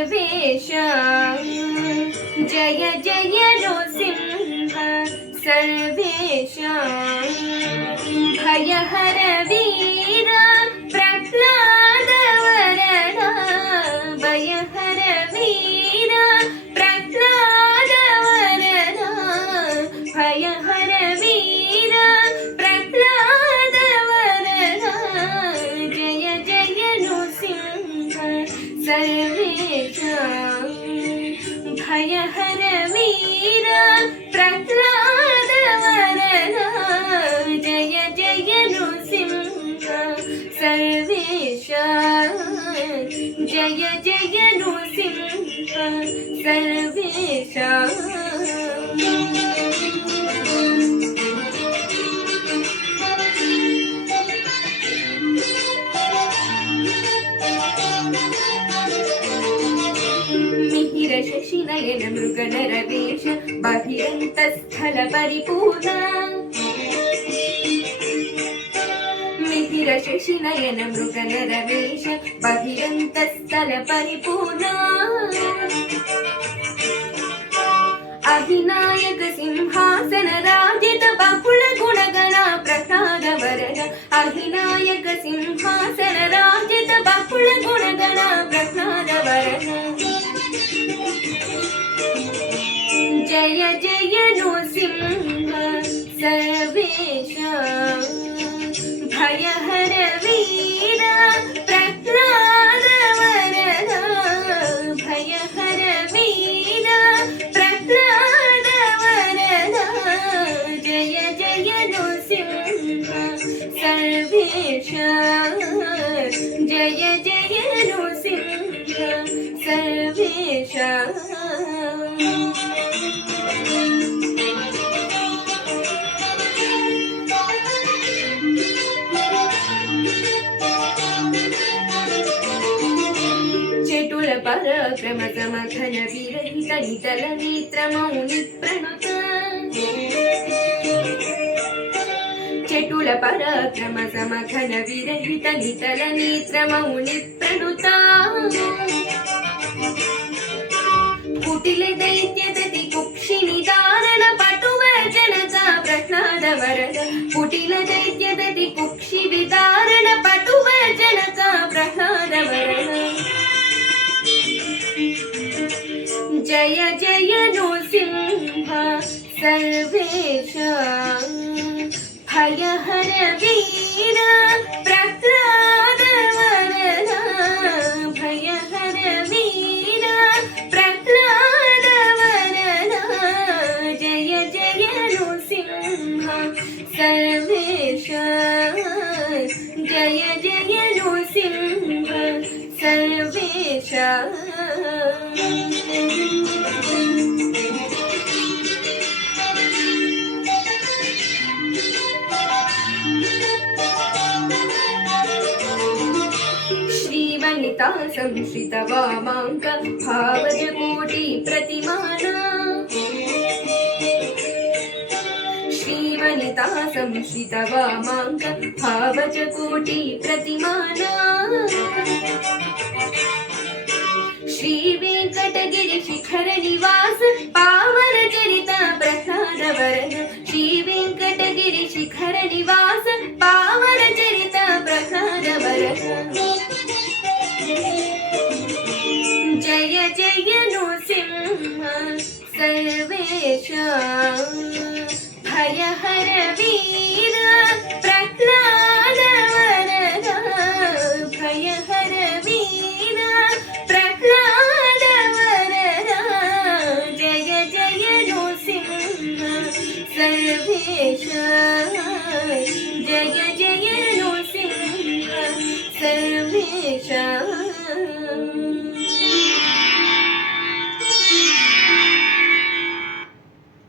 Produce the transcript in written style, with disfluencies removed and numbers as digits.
सर्वेशा जय जय नृसिंह सर्वेशा भयहर वीर प्रह्लाद वरदा भयहर वीर प्रह्लाद वरदा भयहर वीर प्रह्लाद वरदा जय जय नृसिंह सर्वेशा भयहर वीर प्रह्लाद वरदा जय जय नृसिंह सर्वेशा जय जय नृसिंह सर्वेशा शशिनयन मृगनरवेश बहिरन्तस्थल परिपूर्ण मिहिर शशिनयन मृगनरवेश बहिरन्तस्थल परिपूर्ण अधिनायक सिंहासन राजित बहुल गुणगण प्रसाद वरद अधिनायक सिंहासन राजित बहुल गुणगण प्रसाद वरद जय जय नृसिंह सर्वेशा भयहर वीर प्रह्लाद वरदा भयहर वीर प्रह्लाद वरदा जय जय नृसिंह सर्वेशा जय जय नृसिंह सर्वेशा पराक्रम समघन विरहित नितल नेत्र मौनि प्रणुत चटुल पराक्रम समघन विरहित नितल नेत्र मौनि प्रणुत कुटिल दैत्य दति कुक्षिनि दारण पटुव जनता प्रह्लाद वरद कुटिल दैत्य दति कुक्षि विदारण पटुव जनता प्रह्लाद वरद जय जय नृसिंह सर्वेशा भयहर वीर प्रह्लाद वरदा भयहर वीर प्रह्लाद वरदा जय जय नृसिंह सर्वेशा जय जय नृसिंह सर्वेशा श्रीवनिता संश्रित वामांक भावज कोटि प्रतिमाना श्रीवनिता संश्रित वामांक भावज कोटि प्रतिमाना श्री वेंकटगिरि शिखर निवास पावन चरित प्रह्लाद वरद श्री वेंकटगिरि शिखर निवास पावन चरित प्रह्लाद वरद जय जय नृसिंह सर्वेशा भयहर वीर प्रह्लाद वरदा भयहर वीर प्रह्लाद वरदा जय जय नृसिंह सर्वेशा जय जय नृसिंह सर्वेशा